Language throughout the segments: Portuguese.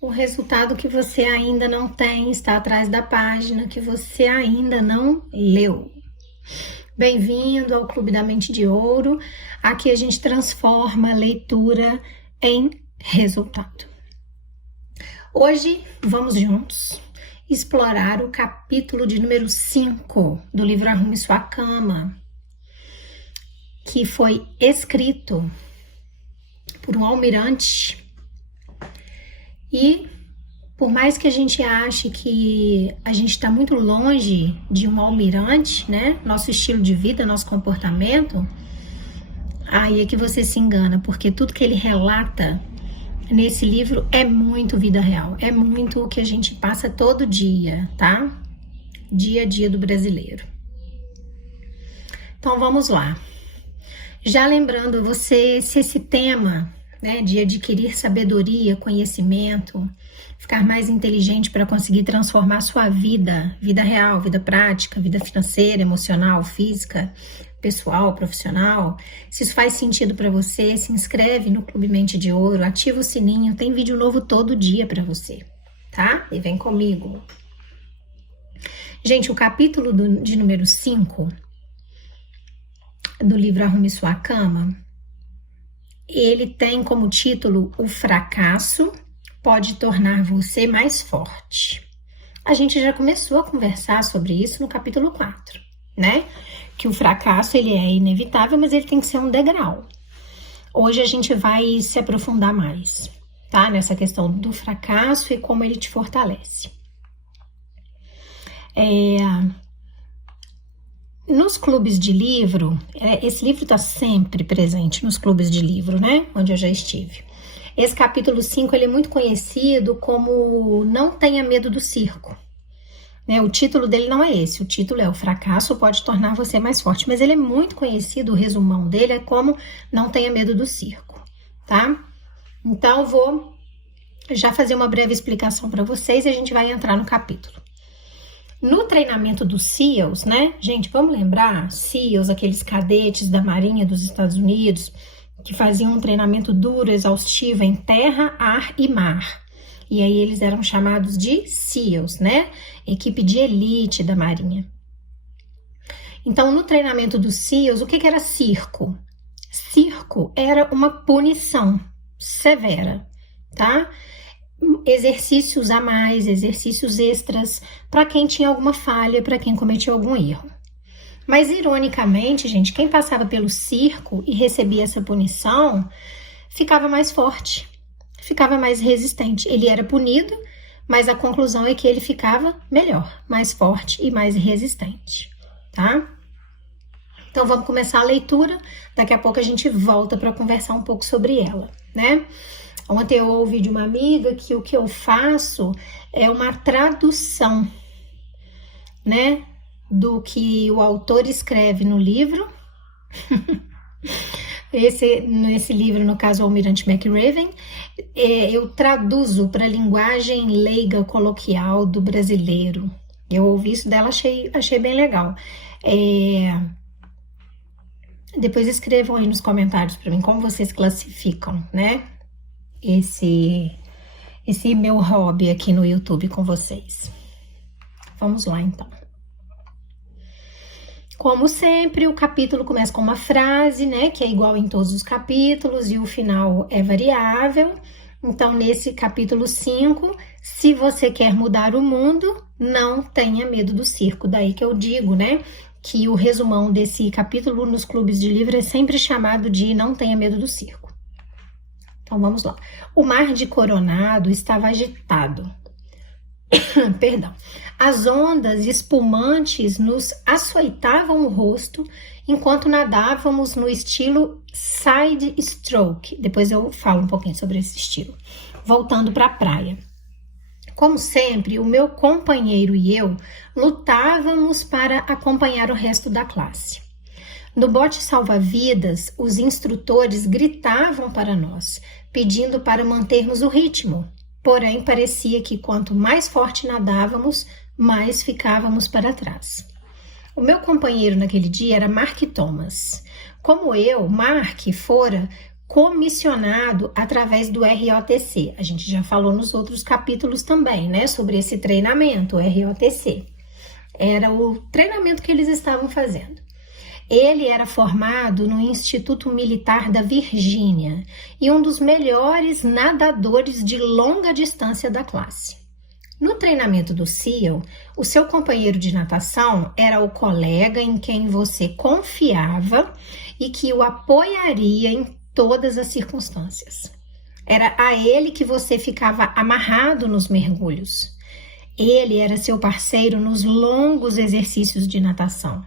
O resultado que você ainda não tem está atrás da página que você ainda não leu. Bem-vindo ao Clube da Mente de Ouro. Aqui a gente transforma a leitura em resultado. Hoje vamos juntos explorar o capítulo de número 5 do livro Arrume Sua Cama, que foi escrito por um almirante. E por mais que a gente ache que a gente está muito longe de um almirante, né? Nosso estilo de vida, nosso comportamento, aí é que você se engana, porque tudo que ele relata nesse livro é muito vida real, é muito o que a gente passa todo dia, tá? Dia a dia do brasileiro. Então vamos lá. Já lembrando você, se esse tema, né, de adquirir sabedoria, conhecimento, ficar mais inteligente para conseguir transformar sua vida real, vida prática, vida financeira, emocional, física, pessoal, profissional. Se isso faz sentido para você, se inscreve no Clube Mente de Ouro, ativa o sininho, tem vídeo novo todo dia para você, tá? E vem comigo. Gente, o capítulo de número 5 do livro Arrume Sua Cama, ele tem como título: O fracasso pode tornar você mais forte. A gente já começou a conversar sobre isso no capítulo 4, né? Que o fracasso, ele é inevitável, mas ele tem que ser um degrau. Hoje a gente vai se aprofundar mais, tá? Nessa questão do fracasso e como ele te fortalece. Nos clubes de livro, esse livro está sempre presente nos clubes de livro, né? Onde eu já estive. Esse capítulo 5, ele é muito conhecido como Não Tenha Medo do Circo. Né? O título dele não é esse, o título é O Fracasso Pode Tornar Você Mais Forte, mas ele é muito conhecido, o resumão dele é como Não Tenha Medo do Circo, tá? Então, vou já fazer uma breve explicação para vocês e a gente vai entrar no capítulo. No treinamento dos SEALs, né? Gente, vamos lembrar, SEALs, aqueles cadetes da Marinha dos Estados Unidos, que faziam um treinamento duro, exaustivo em terra, ar e mar. E aí eles eram chamados de SEALs, né? Equipe de elite da Marinha. Então, no treinamento dos SEALs, o que era circo? Circo era uma punição severa, tá? Exercícios a mais, exercícios extras para quem tinha alguma falha, para quem cometia algum erro. Mas, ironicamente, gente, quem passava pelo circo e recebia essa punição ficava mais forte, ficava mais resistente. Ele era punido, mas a conclusão é que ele ficava melhor, mais forte e mais resistente, tá? Então, vamos começar a leitura. Daqui a pouco a gente volta para conversar um pouco sobre ela, né? Ontem eu ouvi de uma amiga que o que eu faço é uma tradução, né, do que o autor escreve no livro. Nesse livro, no caso, o Almirante McRaven, eu traduzo para a linguagem leiga coloquial do brasileiro. Eu ouvi isso dela, achei bem legal. Depois escrevam aí nos comentários para mim como vocês classificam, né? Esse meu hobby aqui no YouTube com vocês. Vamos lá, então. Como sempre, o capítulo começa com uma frase, né, que é igual em todos os capítulos e o final é variável. Então, nesse capítulo 5, se você quer mudar o mundo, não tenha medo do circo. Daí que eu digo, né, que o resumão desse capítulo nos clubes de livro é sempre chamado de Não Tenha Medo do Circo. Então, vamos lá. O mar de Coronado estava agitado. Perdão. As ondas espumantes nos açoitavam o rosto enquanto nadávamos no estilo side stroke. Depois eu falo um pouquinho sobre esse estilo. Voltando para a praia. Como sempre, o meu companheiro e eu lutávamos para acompanhar o resto da classe. No bote salva-vidas, os instrutores gritavam para nós, pedindo para mantermos o ritmo. Porém, parecia que quanto mais forte nadávamos, mais ficávamos para trás. O meu companheiro naquele dia era Mark Thomas. Como eu, Mark fora comissionado através do ROTC. A gente já falou nos outros capítulos também, né, sobre esse treinamento, o ROTC. Era o treinamento que eles estavam fazendo. Ele era formado no Instituto Militar da Virgínia e um dos melhores nadadores de longa distância da classe. No treinamento do SEAL, o seu companheiro de natação era o colega em quem você confiava e que o apoiaria em todas as circunstâncias. Era a ele que você ficava amarrado nos mergulhos. Ele era seu parceiro nos longos exercícios de natação.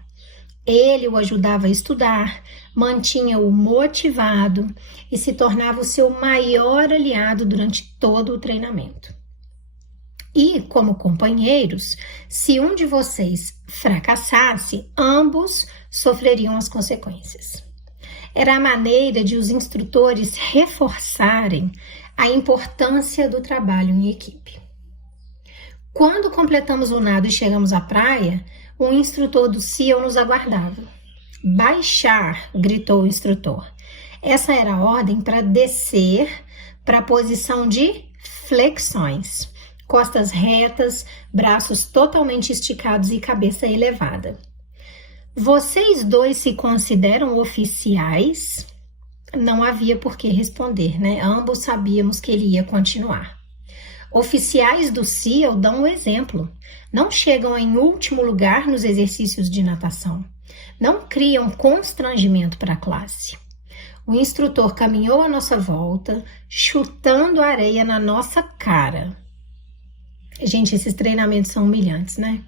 Ele o ajudava a estudar, mantinha-o motivado e se tornava o seu maior aliado durante todo o treinamento. E, como companheiros, se um de vocês fracassasse, ambos sofreriam as consequências. Era a maneira de os instrutores reforçarem a importância do trabalho em equipe. Quando completamos o nado e chegamos à praia, um instrutor do SEAL nos aguardava. Baixar, gritou o instrutor. Essa era a ordem para descer para a posição de flexões. Costas retas, braços totalmente esticados e cabeça elevada. Vocês dois se consideram oficiais? Não havia por que responder, né? Ambos sabíamos que ele ia continuar. Oficiais do SEAL dão um exemplo. Não chegam em último lugar nos exercícios de natação. Não criam constrangimento para a classe. O instrutor caminhou à nossa volta, chutando a areia na nossa cara. Gente, esses treinamentos são humilhantes, né?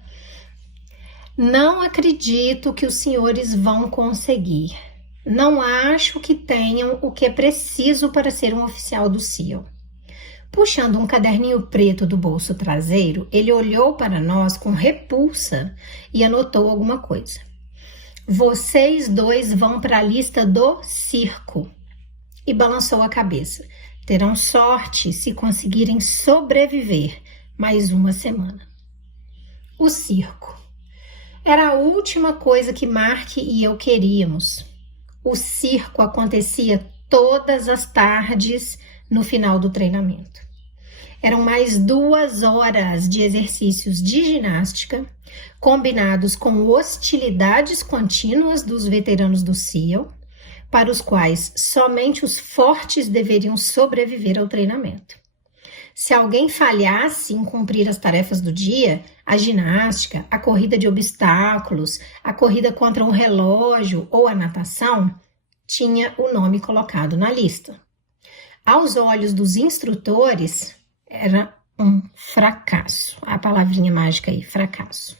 Não acredito que os senhores vão conseguir. Não acho que tenham o que é preciso para ser um oficial do SEAL. Puxando um caderninho preto do bolso traseiro, ele olhou para nós com repulsa e anotou alguma coisa. Vocês dois vão para a lista do circo. E balançou a cabeça. Terão sorte se conseguirem sobreviver mais uma semana. O circo. Era a última coisa que Mark e eu queríamos. O circo acontecia todas as tardes no final do treinamento. Eram mais 2 horas de exercícios de ginástica, combinados com hostilidades contínuas dos veteranos do SEAL, para os quais somente os fortes deveriam sobreviver ao treinamento. Se alguém falhasse em cumprir as tarefas do dia, a ginástica, a corrida de obstáculos, a corrida contra um relógio ou a natação, tinha o nome colocado na lista. Aos olhos dos instrutores, era um fracasso. A palavrinha mágica aí, fracasso.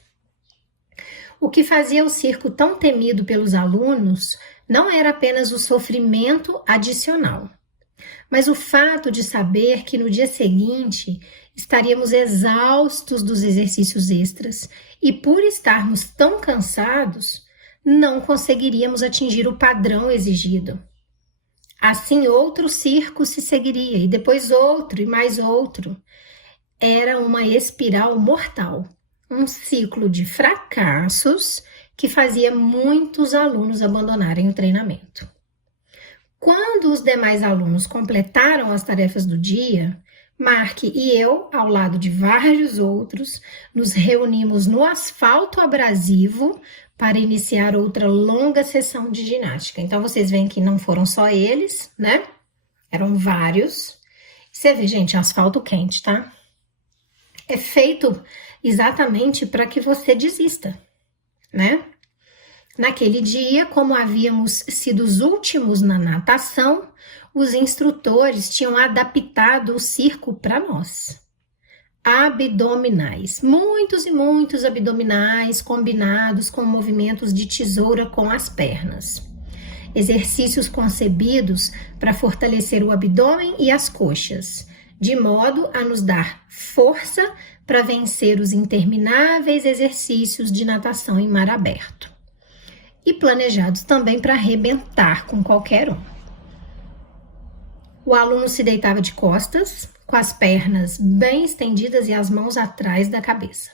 O que fazia o circo tão temido pelos alunos não era apenas o sofrimento adicional, mas o fato de saber que no dia seguinte estaríamos exaustos dos exercícios extras e, por estarmos tão cansados, não conseguiríamos atingir o padrão exigido. Assim, outro circo se seguiria, e depois outro e mais outro. Era uma espiral mortal, um ciclo de fracassos que fazia muitos alunos abandonarem o treinamento. Quando os demais alunos completaram as tarefas do dia, Mark e eu, ao lado de vários outros, nos reunimos no asfalto abrasivo para iniciar outra longa sessão de ginástica. Então, vocês veem que não foram só eles, né? Eram vários. Você vê, gente, asfalto quente, tá? É feito exatamente para que você desista, né? Naquele dia, como havíamos sido os últimos na natação, os instrutores tinham adaptado o circo para nós. Abdominais, muitos e muitos abdominais combinados com movimentos de tesoura com as pernas. Exercícios concebidos para fortalecer o abdômen e as coxas, de modo a nos dar força para vencer os intermináveis exercícios de natação em mar aberto. E planejados também para arrebentar com qualquer um. O aluno se deitava de costas, com as pernas bem estendidas e as mãos atrás da cabeça.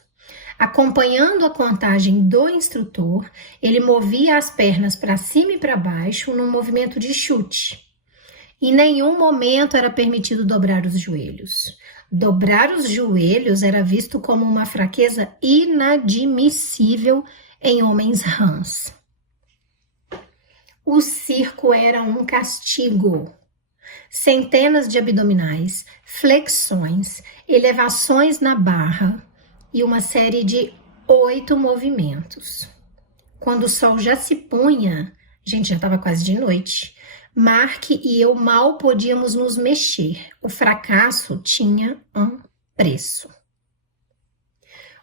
Acompanhando a contagem do instrutor, ele movia as pernas para cima e para baixo num movimento de chute. Em nenhum momento era permitido dobrar os joelhos. Dobrar os joelhos era visto como uma fraqueza inadmissível em homens rãs. O circo era um castigo. Centenas de abdominais, flexões, elevações na barra e uma série de 8 movimentos. Quando o sol já se punha, gente, já estava quase de noite, Mark e eu mal podíamos nos mexer. O fracasso tinha um preço.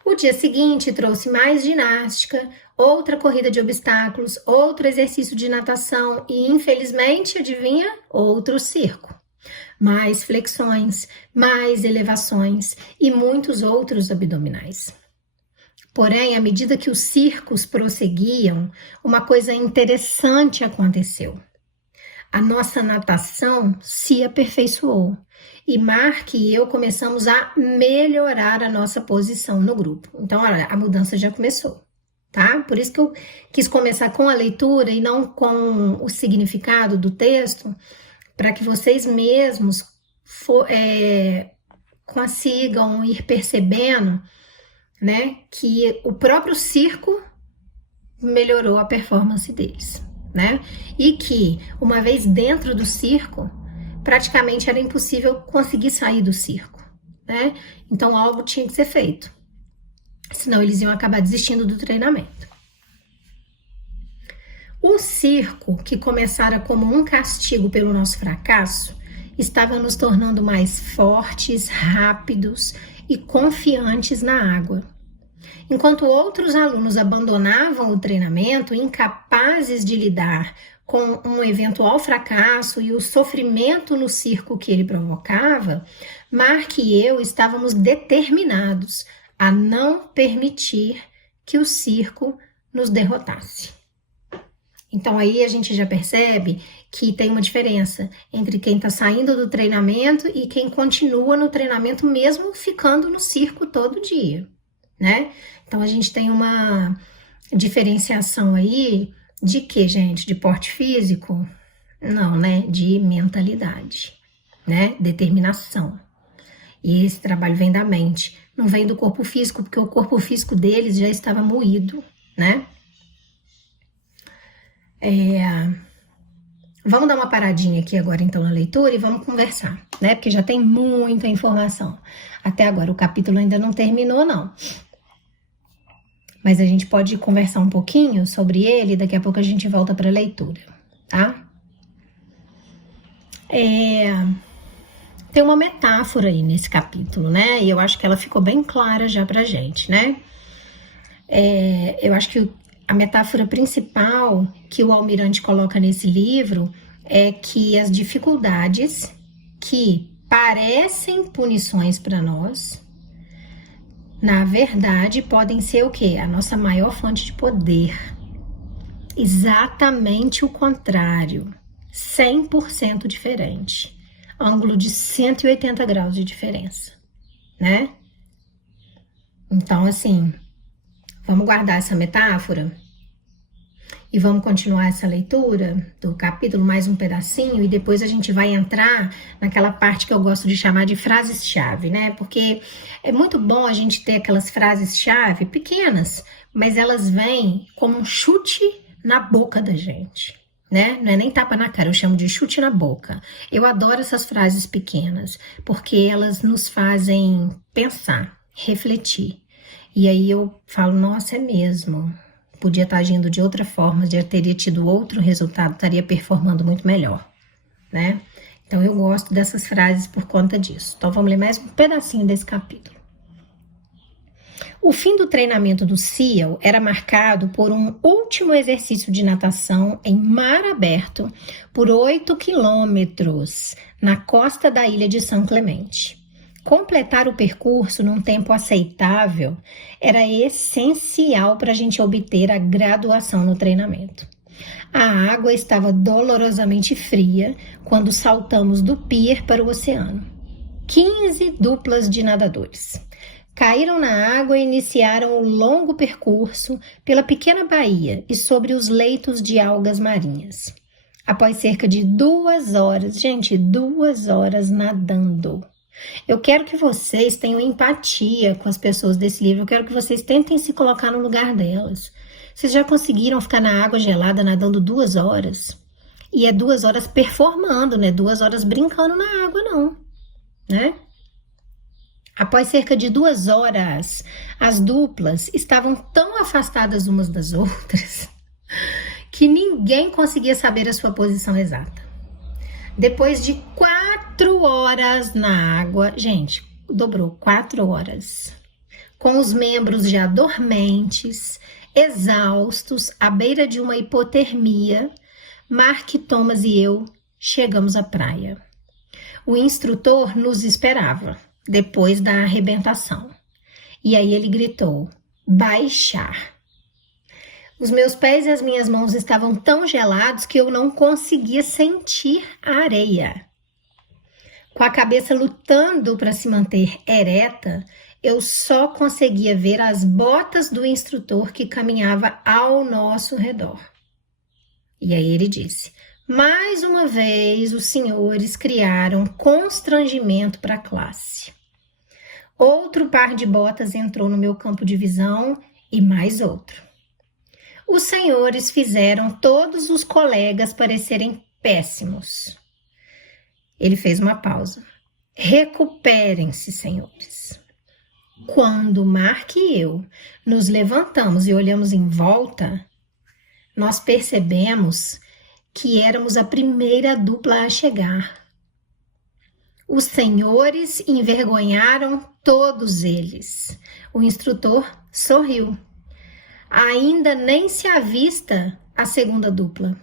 O dia seguinte trouxe mais ginástica, outra corrida de obstáculos, outro exercício de natação e, infelizmente, adivinha? Outro circo. Mais flexões, mais elevações e muitos outros abdominais. Porém, à medida que os circos prosseguiam, uma coisa interessante aconteceu. A nossa natação se aperfeiçoou e Mark e eu começamos a melhorar a nossa posição no grupo. Então, olha, a mudança já começou, tá? Por isso que eu quis começar com a leitura e não com o significado do texto, para que vocês mesmos consigam ir percebendo, né, que o próprio circo melhorou a performance deles, né? E que, uma vez dentro do circo, praticamente era impossível conseguir sair do circo, né? Então algo tinha que ser feito, senão eles iam acabar desistindo do treinamento. O circo, que começara como um castigo pelo nosso fracasso, estava nos tornando mais fortes, rápidos e confiantes na água. Enquanto outros alunos abandonavam o treinamento, incapazes de lidar com um eventual fracasso e o sofrimento no circo que ele provocava, Mark e eu estávamos determinados a não permitir que o circo nos derrotasse. Então aí a gente já percebe que tem uma diferença entre quem está saindo do treinamento e quem continua no treinamento mesmo ficando no circo todo dia, né? Então a gente tem uma diferenciação aí de quê, gente? De porte físico? Não, né? De mentalidade, né? Determinação. E esse trabalho vem da mente, não vem do corpo físico, porque o corpo físico deles já estava moído, né? Vamos dar uma paradinha aqui agora então na leitura e vamos conversar, né? Porque já tem muita informação. Até agora o capítulo ainda não terminou, não. Mas a gente pode conversar um pouquinho sobre ele, daqui a pouco a gente volta para a leitura, tá? Tem uma metáfora aí nesse capítulo, né? E eu acho que ela ficou bem clara já pra gente, né? Eu acho que a metáfora principal que o Almirante coloca nesse livro é que as dificuldades que parecem punições para nós, na verdade, podem ser o quê? A nossa maior fonte de poder. Exatamente o contrário. 100% diferente. Ângulo de 180 graus de diferença, né? Então, assim, vamos guardar essa metáfora e vamos continuar essa leitura do capítulo, mais um pedacinho, e depois a gente vai entrar naquela parte que eu gosto de chamar de frases-chave, né? Porque é muito bom a gente ter aquelas frases-chave pequenas, mas elas vêm como um chute na boca da gente, né? Não é nem tapa na cara, eu chamo de chute na boca. Eu adoro essas frases pequenas, porque elas nos fazem pensar, refletir. E aí eu falo, nossa, é mesmo. Podia estar agindo de outra forma, já teria tido outro resultado, estaria performando muito melhor, né? Então eu gosto dessas frases por conta disso. Então vamos ler mais um pedacinho desse capítulo. O fim do treinamento do SEAL era marcado por um último exercício de natação em mar aberto por 8 quilômetros na costa da ilha de São Clemente. Completar o percurso num tempo aceitável era essencial para a gente obter a graduação no treinamento. A água estava dolorosamente fria quando saltamos do pier para o oceano. 15 duplas de nadadores caíram na água e iniciaram o longo percurso pela pequena baía e sobre os leitos de algas marinhas. Após cerca de 2 horas, gente, 2 horas nadando. Eu quero que vocês tenham empatia com as pessoas desse livro, eu quero que vocês tentem se colocar no lugar delas. Vocês já conseguiram ficar na água gelada nadando 2 horas? E é 2 horas performando, né? 2 horas brincando na água, não, né? Após cerca de 2 horas, as duplas estavam tão afastadas umas das outras que ninguém conseguia saber a sua posição exata. Depois de 4 horas na água, gente, dobrou 4 horas, com os membros já dormentes, exaustos, à beira de uma hipotermia, Mark, Thomas e eu chegamos à praia. O instrutor nos esperava, depois da arrebentação. E aí ele gritou, baixar. Os meus pés e as minhas mãos estavam tão gelados que eu não conseguia sentir a areia. Com a cabeça lutando para se manter ereta, eu só conseguia ver as botas do instrutor que caminhava ao nosso redor. E aí ele disse, mais uma vez os senhores criaram constrangimento para a classe. Outro par de botas entrou no meu campo de visão e mais outro. Os senhores fizeram todos os colegas parecerem péssimos. Ele fez uma pausa. Recuperem-se, senhores. Quando Mark e eu nos levantamos e olhamos em volta, nós percebemos que éramos a primeira dupla a chegar. Os senhores envergonharam todos eles. O instrutor sorriu. Ainda nem se avista a segunda dupla.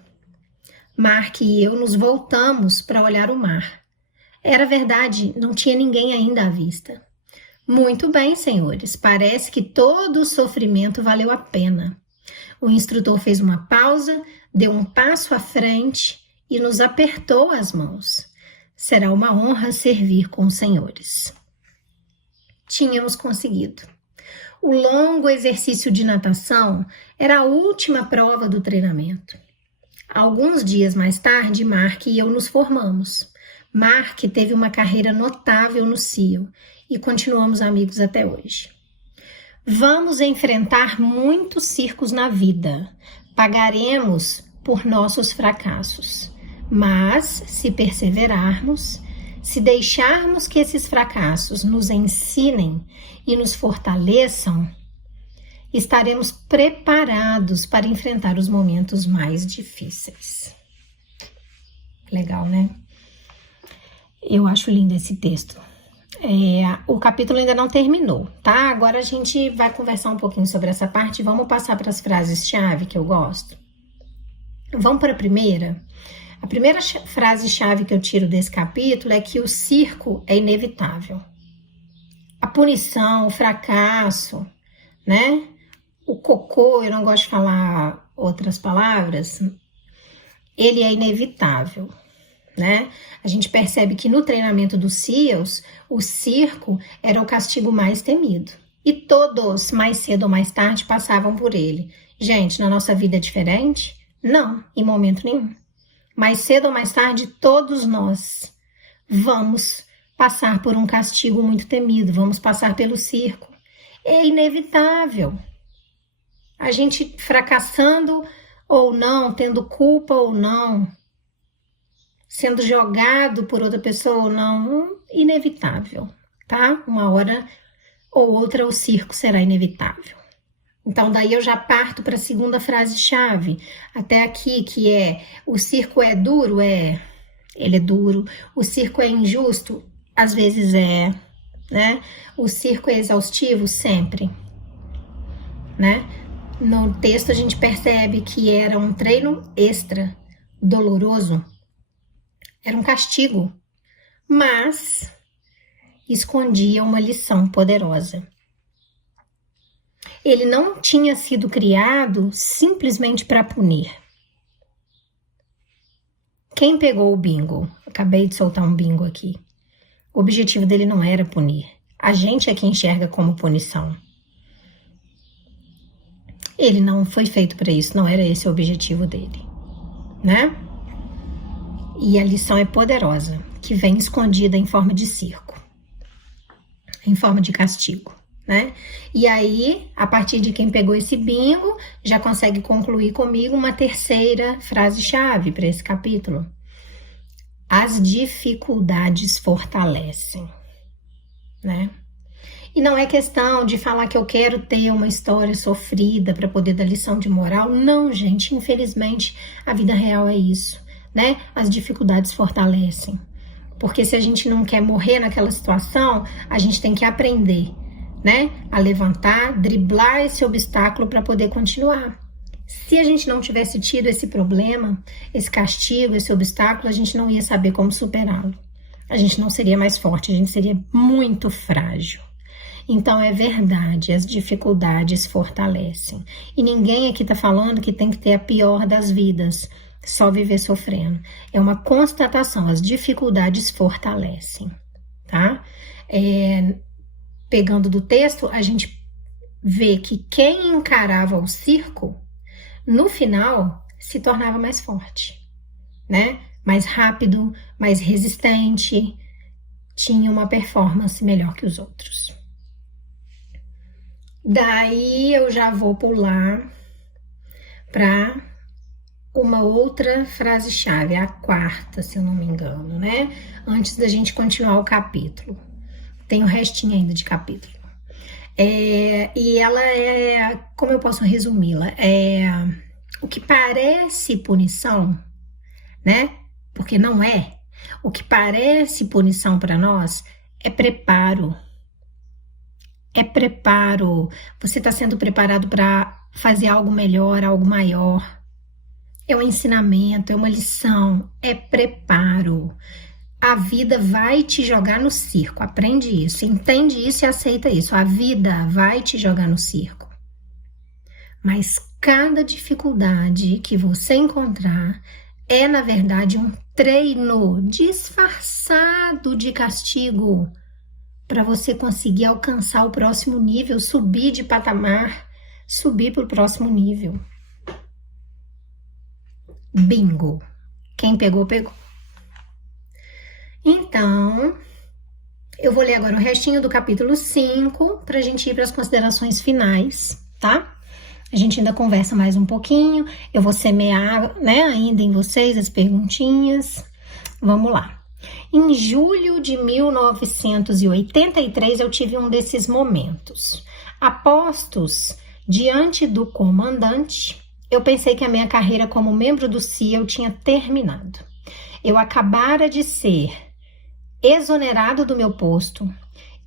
Mark e eu nos voltamos para olhar o mar. Era verdade, não tinha ninguém ainda à vista. Muito bem, senhores, parece que todo o sofrimento valeu a pena. O instrutor fez uma pausa, deu um passo à frente e nos apertou as mãos. Será uma honra servir com os senhores. Tínhamos conseguido. O longo exercício de natação era a última prova do treinamento. Alguns dias mais tarde, Mark e eu nos formamos. Mark teve uma carreira notável no CIO e continuamos amigos até hoje. Vamos enfrentar muitos circos na vida. Pagaremos por nossos fracassos. Mas, se perseverarmos, se deixarmos que esses fracassos nos ensinem e nos fortaleçam, estaremos preparados para enfrentar os momentos mais difíceis. Legal, né? Eu acho lindo esse texto. O capítulo ainda não terminou, tá? Agora a gente vai conversar um pouquinho sobre essa parte e vamos passar para as frases-chave que eu gosto. Vamos para a primeira? A primeira frase-chave que eu tiro desse capítulo é que o circo é inevitável. A punição, o fracasso, né? O cocô, eu não gosto de falar outras palavras, ele é inevitável, né? A gente percebe que no treinamento dos SEALs, o circo era o castigo mais temido. E todos, mais cedo ou mais tarde, passavam por ele. Gente, na nossa vida é diferente? Não, em momento nenhum. Mais cedo ou mais tarde, todos nós vamos passar por um castigo muito temido, vamos passar pelo circo. É inevitável. A gente fracassando ou não, tendo culpa ou não, sendo jogado por outra pessoa ou não, inevitável, tá? Uma hora ou outra o circo será inevitável. Então, daí eu já parto para a segunda frase-chave, até aqui, que é: o circo é duro? Ele é duro. O circo é injusto? Às vezes é, né? O circo é exaustivo? Sempre, né? No texto a gente percebe que era um treino extra, doloroso, era um castigo, mas escondia uma lição poderosa. Ele não tinha sido criado simplesmente para punir. Quem pegou o bingo? Acabei de soltar um bingo aqui. O objetivo dele não era punir. A gente é que enxerga como punição. Ele não foi feito para isso, não era esse o objetivo dele, né? E a lição é poderosa, que vem escondida em forma de circo, em forma de castigo, né? E aí, a partir de quem pegou esse bingo, já consegue concluir comigo uma terceira frase-chave para esse capítulo. As dificuldades fortalecem, né? E não é questão de falar que eu quero ter uma história sofrida para poder dar lição de moral. Não, gente, infelizmente a vida real é isso, né? As dificuldades fortalecem. Porque se a gente não quer morrer naquela situação, a gente tem que aprender, né? A levantar, driblar esse obstáculo para poder continuar. Se a gente não tivesse tido esse problema, esse castigo, esse obstáculo, a gente não ia saber como superá-lo. A gente não seria mais forte, a gente seria muito frágil. Então é verdade, as dificuldades fortalecem. E ninguém aqui está falando que tem que ter a pior das vidas, só viver sofrendo. É uma constatação, as dificuldades fortalecem, tá? Pegando do texto, a gente vê que quem encarava o circo, no final, se tornava mais forte, né? Mais rápido, mais resistente, tinha uma performance melhor que os outros. Daí eu já vou pular para uma outra frase-chave, a quarta, se eu não me engano, né? Antes da gente continuar o capítulo. Tem o restinho ainda de capítulo. E ela é, como eu posso resumi-la? O que parece punição, né? Porque não é. O que parece punição para nós é preparo. É preparo. Você está sendo preparado para fazer algo melhor, algo maior. É um ensinamento, é uma lição, é preparo. A vida vai te jogar no circo, aprende isso, entende isso e aceita isso. A vida vai te jogar no circo. Mas cada dificuldade que você encontrar é, na verdade, um treino disfarçado de castigo para você conseguir alcançar o próximo nível, subir de patamar, subir para o próximo nível. Bingo! Quem pegou, pegou. Então, eu vou ler agora o restinho do capítulo 5 para a gente ir para as considerações finais, tá? A gente ainda conversa mais um pouquinho, eu vou semear, né, ainda em vocês as perguntinhas. Vamos lá. Em julho de 1983, eu tive um desses momentos. Apostos diante do comandante, eu pensei que a minha carreira como membro do CIA tinha terminado. Eu acabara de ser exonerado do meu posto,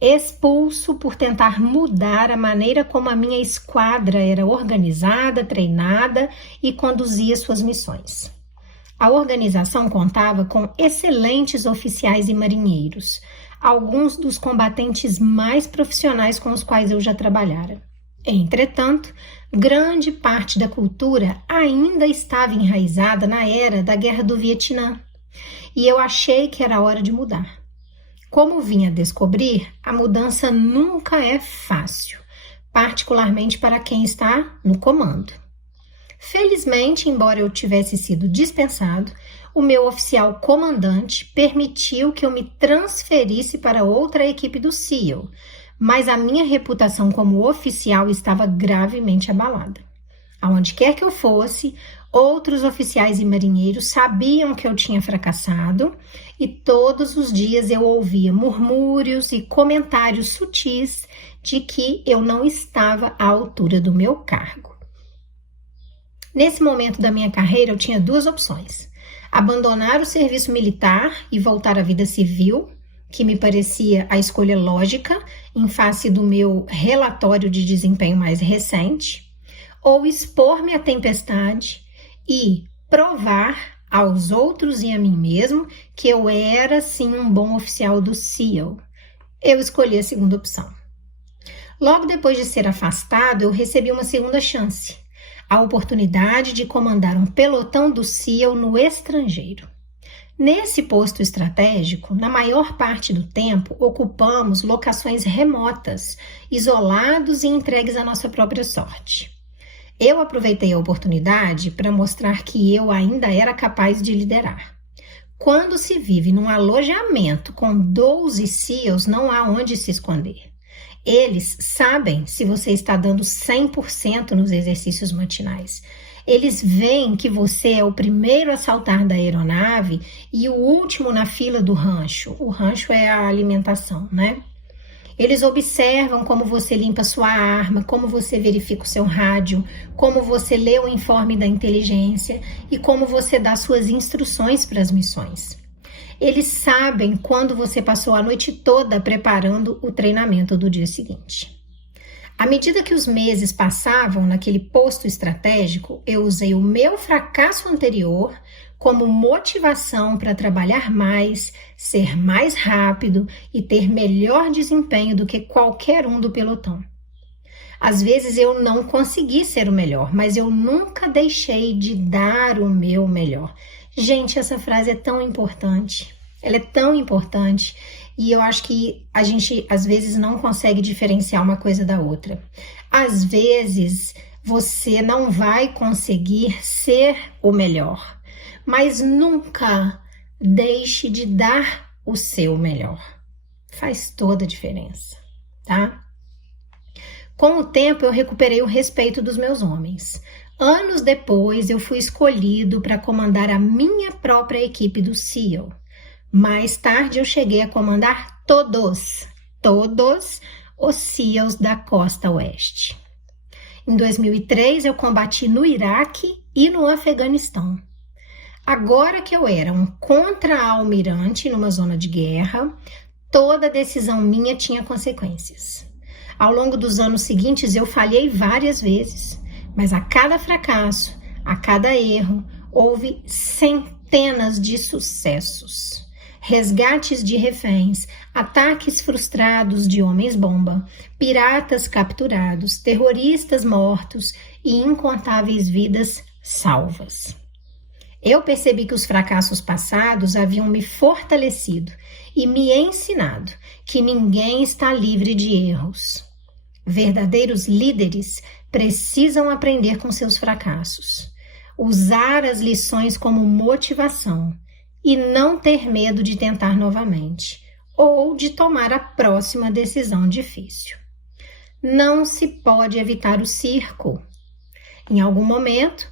expulso por tentar mudar a maneira como a minha esquadra era organizada, treinada e conduzia suas missões. A organização contava com excelentes oficiais e marinheiros, alguns dos combatentes mais profissionais com os quais eu já trabalhara. Entretanto, grande parte da cultura ainda estava enraizada na era da Guerra do Vietnã, e eu achei que era hora de mudar. Como vim a descobrir, a mudança nunca é fácil, particularmente para quem está no comando. Felizmente, embora eu tivesse sido dispensado, o meu oficial comandante permitiu que eu me transferisse para outra equipe do SEAL, mas a minha reputação como oficial estava gravemente abalada. Aonde quer que eu fosse, outros oficiais e marinheiros sabiam que eu tinha fracassado e todos os dias eu ouvia murmúrios e comentários sutis de que eu não estava à altura do meu cargo. Nesse momento da minha carreira, eu tinha duas opções: abandonar o serviço militar e voltar à vida civil, que me parecia a escolha lógica em face do meu relatório de desempenho mais recente, ou expor-me à tempestade e provar aos outros e a mim mesmo que eu era, sim, um bom oficial do SEAL. Eu escolhi a segunda opção. Logo depois de ser afastado, eu recebi uma segunda chance: a oportunidade de comandar um pelotão do SEAL no estrangeiro. Nesse posto estratégico, na maior parte do tempo, ocupamos locações remotas, isolados e entregues à nossa própria sorte. Eu aproveitei a oportunidade para mostrar que eu ainda era capaz de liderar. Quando se vive num alojamento com 12 SEALs, não há onde se esconder. Eles sabem se você está dando 100% nos exercícios matinais. Eles veem que você é o primeiro a saltar da aeronave e o último na fila do rancho. O rancho é a alimentação, né? Eles observam como você limpa sua arma, como você verifica o seu rádio, como você lê o informe da inteligência e como você dá suas instruções para as missões. Eles sabem quando você passou a noite toda preparando o treinamento do dia seguinte. À medida que os meses passavam naquele posto estratégico, eu usei o meu fracasso anterior como motivação para trabalhar mais, ser mais rápido e ter melhor desempenho do que qualquer um do pelotão. Às vezes eu não consegui ser o melhor, mas eu nunca deixei de dar o meu melhor. Gente, essa frase é tão importante. Ela é tão importante e eu acho que a gente às vezes não consegue diferenciar uma coisa da outra. Às vezes você não vai conseguir ser o melhor, mas nunca deixe de dar o seu melhor. Faz toda a diferença, tá? Com o tempo, eu recuperei o respeito dos meus homens. Anos depois, eu fui escolhido para comandar a minha própria equipe do SEAL. Mais tarde, eu cheguei a comandar todos os SEALs da Costa Oeste. Em 2003, eu combati no Iraque e no Afeganistão. Agora que eu era um contra-almirante numa zona de guerra, toda decisão minha tinha consequências. Ao longo dos anos seguintes, eu falhei várias vezes, mas a cada fracasso, a cada erro, houve centenas de sucessos. Resgates de reféns, ataques frustrados de homens-bomba, piratas capturados, terroristas mortos e incontáveis vidas salvas. Eu percebi que os fracassos passados haviam me fortalecido e me ensinado que ninguém está livre de erros. Verdadeiros líderes precisam aprender com seus fracassos, usar as lições como motivação e não ter medo de tentar novamente ou de tomar a próxima decisão difícil. Não se pode evitar o circo. Em algum momento,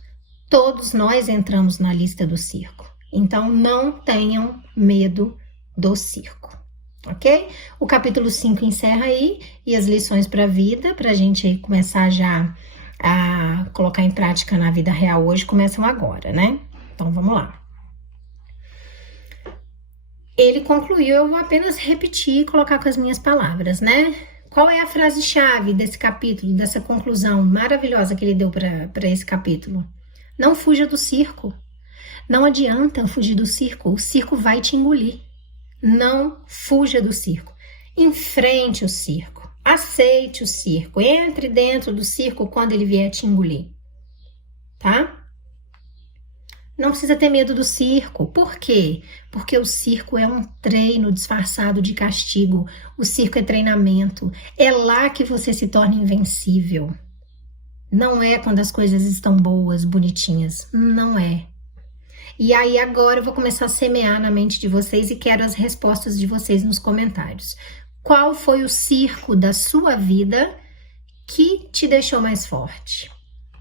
todos nós entramos na lista do circo. Então, não tenham medo do circo, ok? O capítulo 5 encerra aí e as lições para a vida, para a gente começar já a colocar em prática na vida real hoje, começam agora, né? Então, vamos lá. Ele concluiu, eu vou apenas repetir e colocar com as minhas palavras, né? Qual é a frase-chave desse capítulo, dessa conclusão maravilhosa que ele deu para esse capítulo? Não fuja do circo. Não adianta fugir do circo. O circo vai te engolir. Não fuja do circo. Enfrente o circo. Aceite o circo. Entre dentro do circo quando ele vier te engolir. Tá? Não precisa ter medo do circo. Por quê? Porque o circo é um treino disfarçado de castigo. O circo é treinamento. É lá que você se torna invencível. Não é quando as coisas estão boas, bonitinhas. Não é. E aí agora eu vou começar a semear na mente de vocês e quero as respostas de vocês nos comentários. Qual foi o circo da sua vida que te deixou mais forte?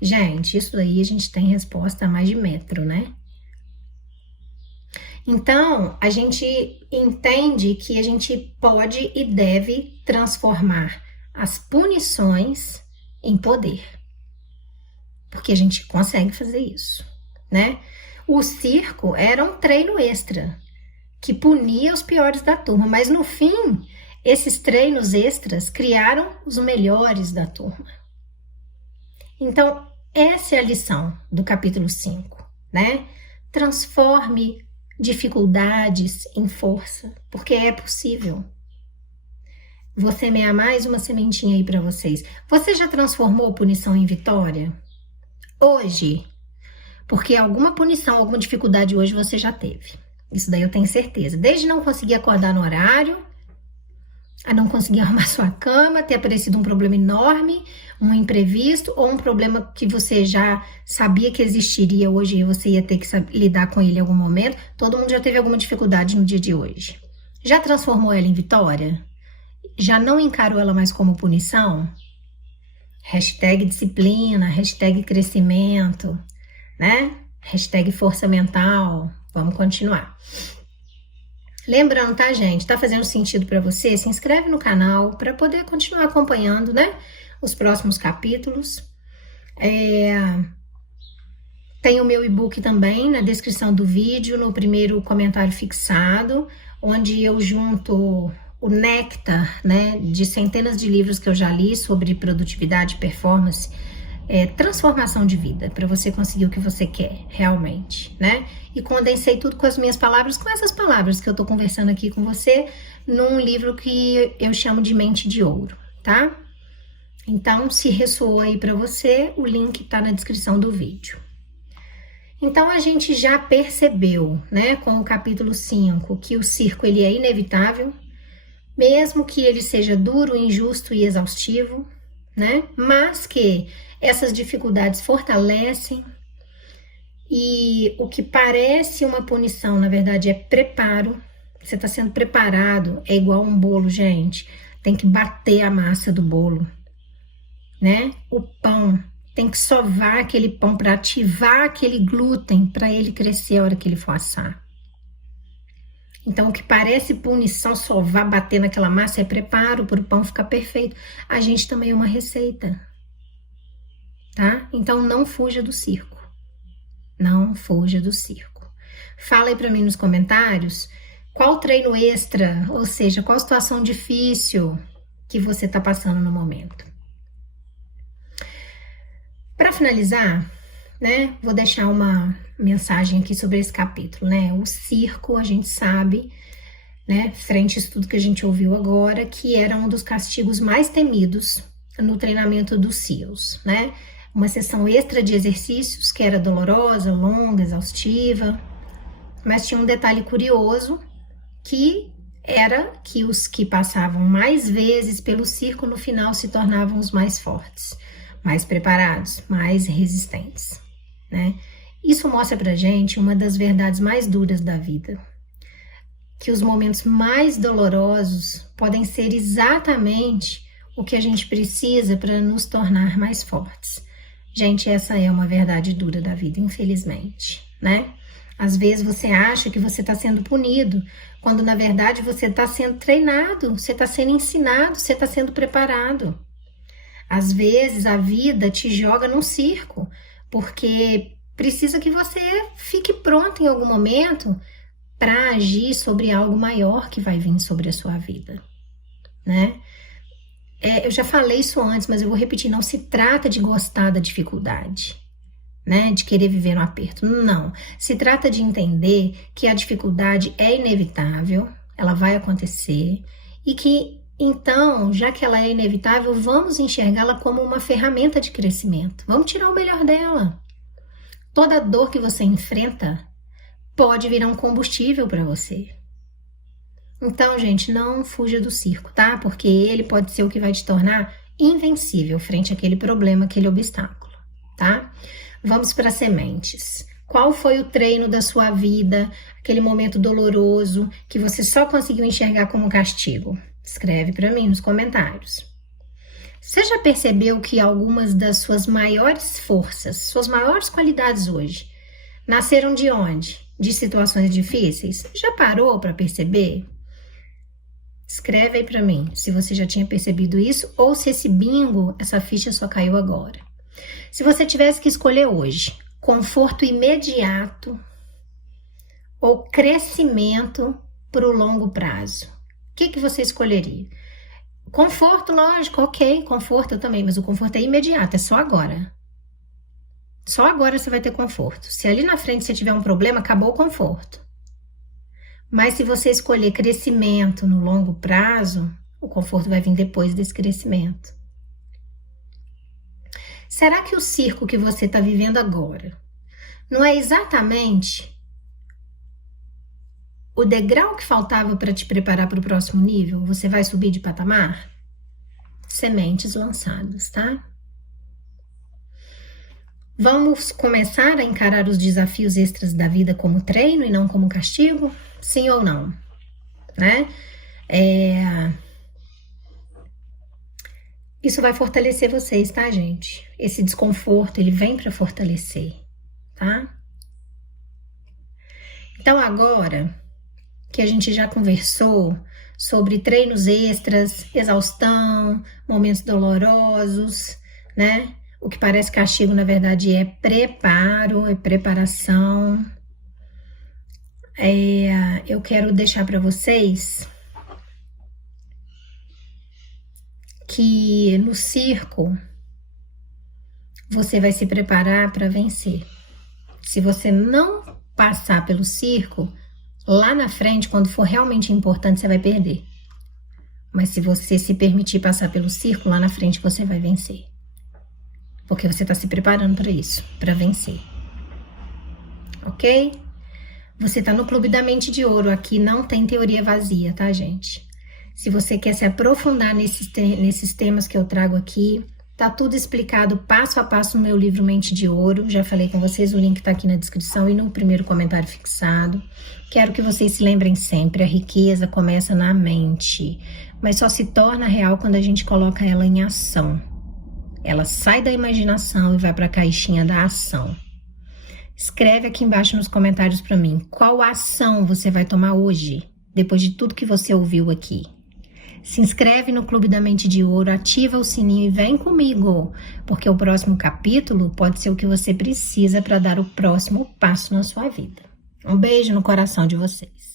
Gente, isso aí a gente tem resposta a mais de metro, né? Então, a gente entende que a gente pode e deve transformar as punições em poder. Porque a gente consegue fazer isso, né? O circo era um treino extra que punia os piores da turma, mas no fim, esses treinos extras criaram os melhores da turma. Então, essa é a lição do capítulo 5, né? Transforme dificuldades em força, porque é possível. Vou semear mais uma sementinha aí para vocês. Você já transformou punição em vitória? Hoje, porque alguma punição, alguma dificuldade hoje você já teve. Isso daí eu tenho certeza. Desde não conseguir acordar no horário, a não conseguir arrumar sua cama, ter aparecido um problema enorme, um imprevisto ou um problema que você já sabia que existiria hoje e você ia ter que lidar com ele em algum momento. Todo mundo já teve alguma dificuldade no dia de hoje. Já transformou ela em vitória? Já não encarou ela mais como punição? Hashtag disciplina, hashtag crescimento, né? Hashtag força mental. Vamos continuar. Lembrando, tá, gente? Tá fazendo sentido para você? Se inscreve no canal para poder continuar acompanhando, né? Os próximos capítulos. Tem o meu e-book também na descrição do vídeo, no primeiro comentário fixado, onde eu junto o néctar, né, de centenas de livros que eu já li sobre produtividade, performance, transformação de vida, para você conseguir o que você quer realmente, né? E condensei tudo com as minhas palavras, com essas palavras que eu tô conversando aqui com você, num livro que eu chamo de Mente de Ouro, tá? Então, se ressoou aí para você, o link tá na descrição do vídeo. Então, a gente já percebeu, né, com o capítulo 5, que o circo ele é inevitável, mesmo que ele seja duro, injusto e exaustivo, né? Mas que essas dificuldades fortalecem e o que parece uma punição, na verdade, é preparo. Você está sendo preparado, é igual um bolo, gente. Tem que bater a massa do bolo, né? O pão, tem que sovar aquele pão para ativar aquele glúten para ele crescer a hora que ele for assar. Então, o que parece punição, sovar, bater naquela massa, é preparo para o pão ficar perfeito. A gente também é uma receita, tá? Então, não fuja do circo. Não fuja do circo. Fala aí para mim nos comentários qual treino extra, ou seja, qual situação difícil que você está passando no momento. Para finalizar, né, vou deixar uma mensagem aqui sobre esse capítulo, né? O circo, a gente sabe, né, frente a isso tudo que a gente ouviu agora, que era um dos castigos mais temidos no treinamento dos SEALs, né? Uma sessão extra de exercícios que era dolorosa, longa, exaustiva, mas tinha um detalhe curioso, que era que os que passavam mais vezes pelo circo no final se tornavam os mais fortes, mais preparados, mais resistentes, né? Isso mostra pra gente uma das verdades mais duras da vida, que os momentos mais dolorosos podem ser exatamente o que a gente precisa para nos tornar mais fortes. Gente, essa é uma verdade dura da vida, infelizmente, né? Às vezes você acha que você está sendo punido, quando na verdade você está sendo treinado, você está sendo ensinado, você está sendo preparado. Às vezes a vida te joga num circo, porque precisa que você fique pronto em algum momento para agir sobre algo maior que vai vir sobre a sua vida, né? Eu já falei isso antes, mas eu vou repetir, não se trata de gostar da dificuldade, né? De querer viver no aperto, não. Se trata de entender que a dificuldade é inevitável, ela vai acontecer e que, então, já que ela é inevitável, vamos enxergá-la como uma ferramenta de crescimento. Vamos tirar o melhor dela. Toda dor que você enfrenta pode virar um combustível para você. Então, gente, não fuja do circo, tá? Porque ele pode ser o que vai te tornar invencível frente àquele problema, aquele obstáculo, tá? Vamos para as sementes. Qual foi o treino da sua vida, aquele momento doloroso que você só conseguiu enxergar como castigo? Escreve para mim nos comentários. Você já percebeu que algumas das suas maiores forças, suas maiores qualidades hoje, nasceram de onde? De situações difíceis? Já parou para perceber? Escreve aí para mim se você já tinha percebido isso ou se esse bingo, essa ficha só caiu agora. Se você tivesse que escolher hoje conforto imediato ou crescimento para o longo prazo, o que você escolheria? Conforto, lógico, ok, conforto também, mas o conforto é imediato, é só agora. Só agora você vai ter conforto. Se ali na frente você tiver um problema, acabou o conforto. Mas se você escolher crescimento no longo prazo, o conforto vai vir depois desse crescimento. Será que o circo que você está vivendo agora não é exatamente o degrau que faltava para te preparar para o próximo nível, você vai subir de patamar? Sementes lançadas, tá? Vamos começar a encarar os desafios extras da vida como treino e não como castigo? Sim ou não? Né? Isso vai fortalecer vocês, tá, gente? Esse desconforto, ele vem para fortalecer, tá? Então, agora que a gente já conversou sobre treinos extras, exaustão, momentos dolorosos, né? O que parece castigo, na verdade, é preparo, é preparação. Eu quero deixar para vocês que no circo você vai se preparar para vencer. Se você não passar pelo circo, lá na frente, quando for realmente importante, você vai perder. Mas se você se permitir passar pelo circo, lá na frente você vai vencer. Porque você está se preparando para isso, para vencer. Ok? Você está no Clube da Mente de Ouro. Aqui não tem teoria vazia, tá, gente? Se você quer se aprofundar nesses temas que eu trago aqui, tá tudo explicado passo a passo no meu livro Mente de Ouro. Já falei com vocês, o link tá aqui na descrição e no primeiro comentário fixado. Quero que vocês se lembrem sempre, a riqueza começa na mente, mas só se torna real quando a gente coloca ela em ação. Ela sai da imaginação e vai para a caixinha da ação. Escreve aqui embaixo nos comentários para mim, qual ação você vai tomar hoje, depois de tudo que você ouviu aqui. Se inscreve no Clube da Mente de Ouro, ativa o sininho e vem comigo, porque o próximo capítulo pode ser o que você precisa para dar o próximo passo na sua vida. Um beijo no coração de vocês.